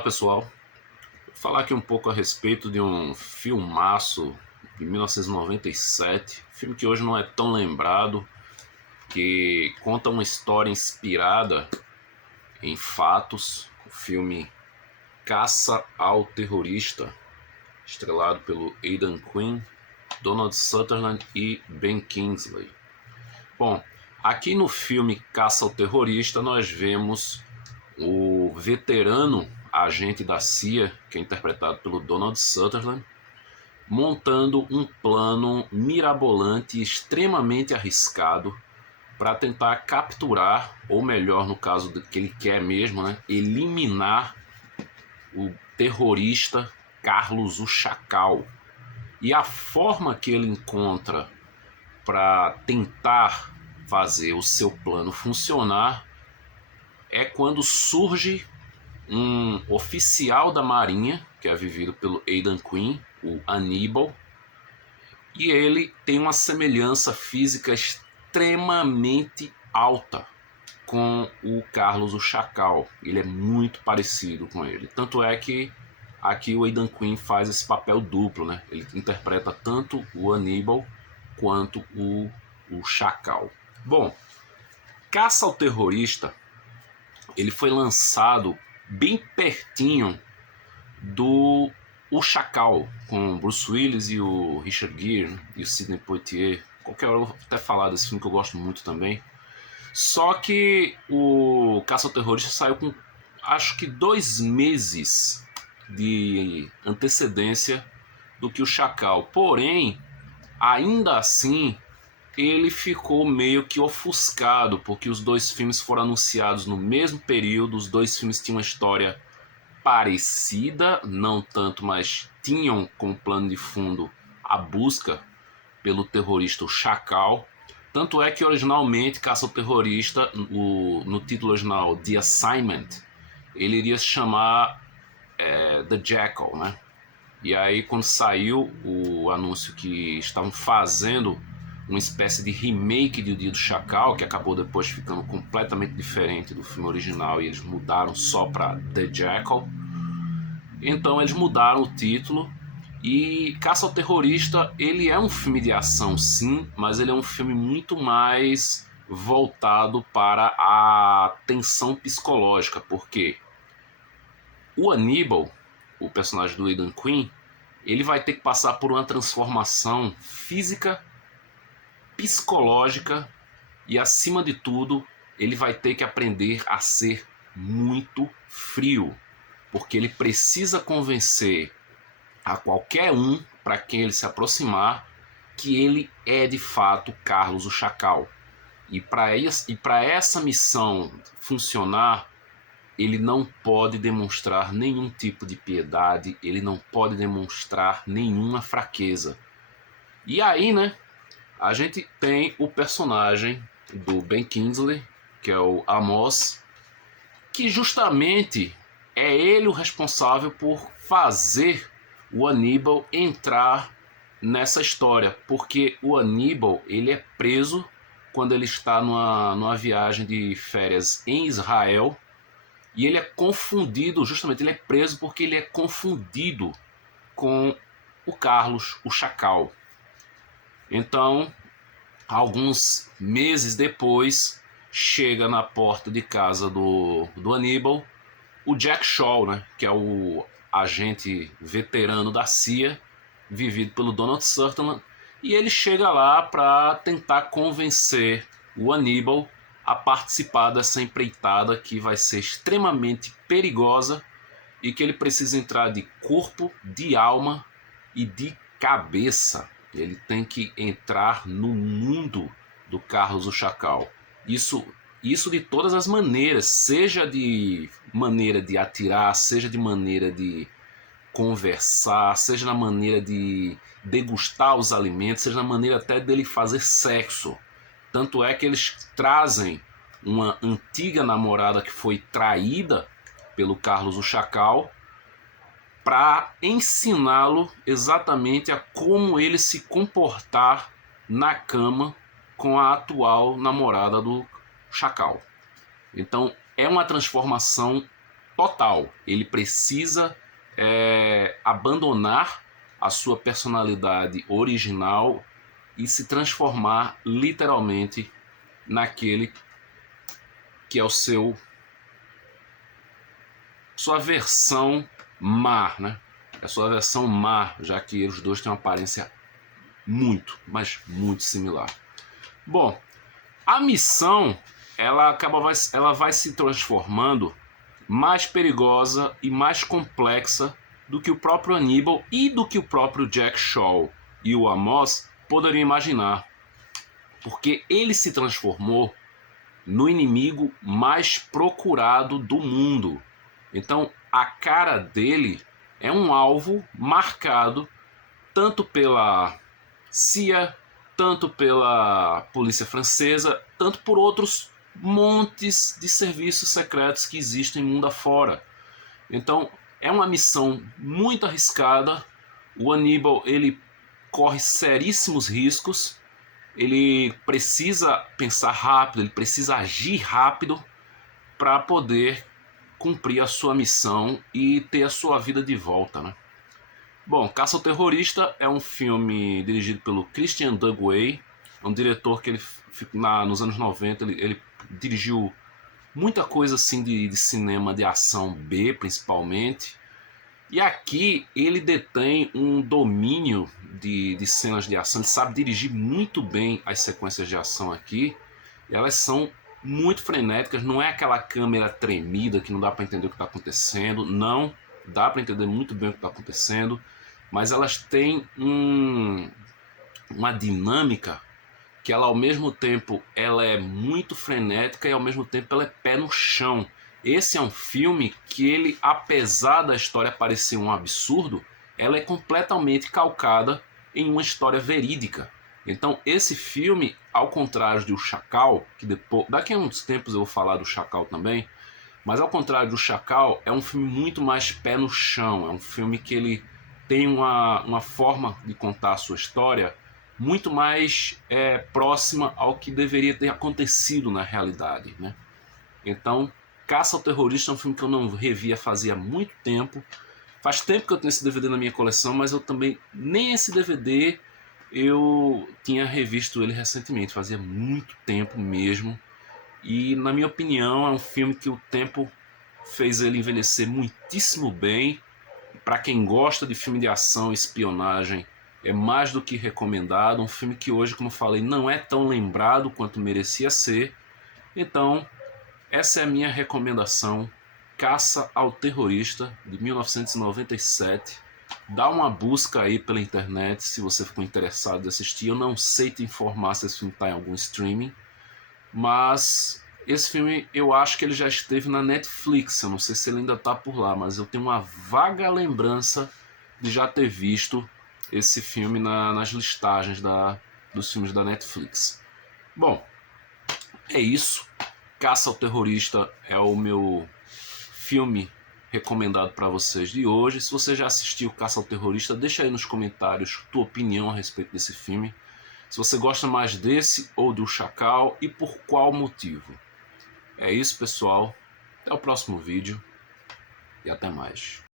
Olá pessoal, vou falar aqui um pouco a respeito de um filmaço de 1997, filme que hoje não é tão lembrado, que conta uma história inspirada em fatos, o filme Caça ao Terrorista, estrelado pelo Aidan Quinn, Donald Sutherland e Ben Kingsley. Bom, aqui no filme Caça ao Terrorista nós vemos o veterano agente da CIA, que é interpretado pelo Donald Sutherland, montando um plano mirabolante e extremamente arriscado para tentar capturar, ou melhor, no caso que ele quer mesmo, eliminar o terrorista Carlos o Chacal. E a forma que ele encontra para tentar fazer o seu plano funcionar é quando surge um oficial da Marinha, que é vivido pelo Aidan Quinn, o Hannibal, e ele tem uma semelhança física extremamente alta com o Carlos o Chacal. Ele é muito parecido com ele. Tanto é que aqui o Aidan Quinn faz esse papel duplo, né? Ele interpreta tanto o Hannibal quanto o Chacal. Bom, Caça ao Terrorista, ele foi lançado bem pertinho do O Chacal, com Bruce Willis e o Richard Gere, né? E o Sidney Poitier. Qualquer hora eu vou até falar desse filme que eu gosto muito também. Só que o Caça ao Terrorista saiu com, acho que 2 meses de antecedência do que o Chacal. Porém, ainda assim, ele ficou meio que ofuscado, porque os 2 filmes foram anunciados no mesmo período, os 2 filmes tinham uma história parecida, não tanto, mas tinham como plano de fundo a busca pelo terrorista o Chacal. Tanto é que originalmente Caça ao Terrorista, no título original The Assignment, ele iria se chamar The Jackal, né? E aí quando saiu o anúncio que estavam fazendo uma espécie de remake de O Dia do Chacal, que acabou depois ficando completamente diferente do filme original, e eles mudaram só para The Jackal. Então eles mudaram o título. E Caça ao Terrorista, ele é um filme de ação sim, mas ele é um filme muito mais voltado para a tensão psicológica, porque o Hannibal, o personagem do Aidan Quinn, ele vai ter que passar por uma transformação física, psicológica e, acima de tudo, ele vai ter que aprender a ser muito frio, porque ele precisa convencer a qualquer um para quem ele se aproximar que ele é de fato Carlos o Chacal. E para essa missão funcionar, ele não pode demonstrar nenhum tipo de piedade, ele não pode demonstrar nenhuma fraqueza. E aí, né, a gente tem o personagem do Ben Kingsley, que é o Amos, que justamente é ele o responsável por fazer o Hannibal entrar nessa história, porque o Hannibal ele é preso quando ele está numa viagem de férias em Israel, e ele é confundido, justamente ele é preso porque ele é confundido com o Carlos, o Chacal. Então, alguns meses depois, chega na porta de casa do Hannibal o Jack Shaw, né, que é o agente veterano da CIA, vivido pelo Donald Sutherland, e ele chega lá para tentar convencer o Hannibal a participar dessa empreitada que vai ser extremamente perigosa e que ele precisa entrar de corpo, de alma e de cabeça. Ele tem que entrar no mundo do Carlos o Chacal. Isso de todas as maneiras, seja de maneira de atirar, seja de maneira de conversar, seja na maneira de degustar os alimentos, seja na maneira até dele fazer sexo. Tanto é que eles trazem uma antiga namorada que foi traída pelo Carlos o Chacal para ensiná-lo exatamente a como ele se comportar na cama com a atual namorada do Chacal. Então é uma transformação total. Ele precisa abandonar a sua personalidade original e se transformar literalmente naquele que é sua versão má, né? É a sua versão má, já que os dois têm uma aparência muito, mas muito similar. Bom, a missão ela vai se transformando mais perigosa e mais complexa do que o próprio Hannibal e do que o próprio Jack Shaw e o Amos poderiam imaginar, porque ele se transformou no inimigo mais procurado do mundo. Então a cara dele é um alvo marcado tanto pela CIA, tanto pela polícia francesa, tanto por outros montes de serviços secretos que existem mundo afora. Então é uma missão muito arriscada. O Hannibal ele corre seríssimos riscos, ele precisa pensar rápido, ele precisa agir rápido para poder cumprir a sua missão e ter a sua vida de volta, né? Bom, Caça ao Terrorista é um filme dirigido pelo Christian Dugway, é um diretor que nos anos 90 ele dirigiu muita coisa assim de cinema de ação B, principalmente. E aqui ele detém um domínio de cenas de ação, ele sabe dirigir muito bem as sequências de ação aqui. Elas são muito frenéticas, não é aquela câmera tremida que não dá para entender o que está acontecendo, não, dá para entender muito bem o que está acontecendo, mas elas têm uma dinâmica que ela ao mesmo tempo ela é muito frenética e ao mesmo tempo ela é pé no chão. Esse é um filme que ele, apesar da história parecer um absurdo, ela é completamente calcada em uma história verídica. Então esse filme, ao contrário do Chacal, que daqui a uns tempos eu vou falar do Chacal também, mas ao contrário do Chacal, é um filme muito mais pé no chão, é um filme que ele tem uma forma de contar a sua história muito mais próxima ao que deveria ter acontecido na realidade, né? Então, Caça ao Terrorista é um filme que eu não revia fazia muito tempo. Faz tempo que eu tenho esse DVD na minha coleção, mas eu também, nem esse DVD eu tinha revisto ele recentemente, fazia muito tempo mesmo. E na minha opinião é um filme que o tempo fez ele envelhecer muitíssimo bem. Para quem gosta de filme de ação e espionagem, é mais do que recomendado. Um filme que hoje, como eu falei, não é tão lembrado quanto merecia ser. Então, essa é a minha recomendação, Caça ao Terrorista, de 1997. Dá uma busca aí pela internet se você ficou interessado em assistir. Eu não sei te informar se esse filme está em algum streaming, mas esse filme eu acho que ele já esteve na Netflix. Eu não sei se ele ainda está por lá, mas eu tenho uma vaga lembrança de já ter visto esse filme nas listagens dos filmes da Netflix. Bom, é isso. Caça ao Terrorista é o meu filme recomendado para vocês de hoje. Se você já assistiu Caça ao Terrorista, deixa aí nos comentários tua opinião a respeito desse filme. Se você gosta mais desse ou do Chacal e por qual motivo. É isso, pessoal. Até o próximo vídeo e até mais.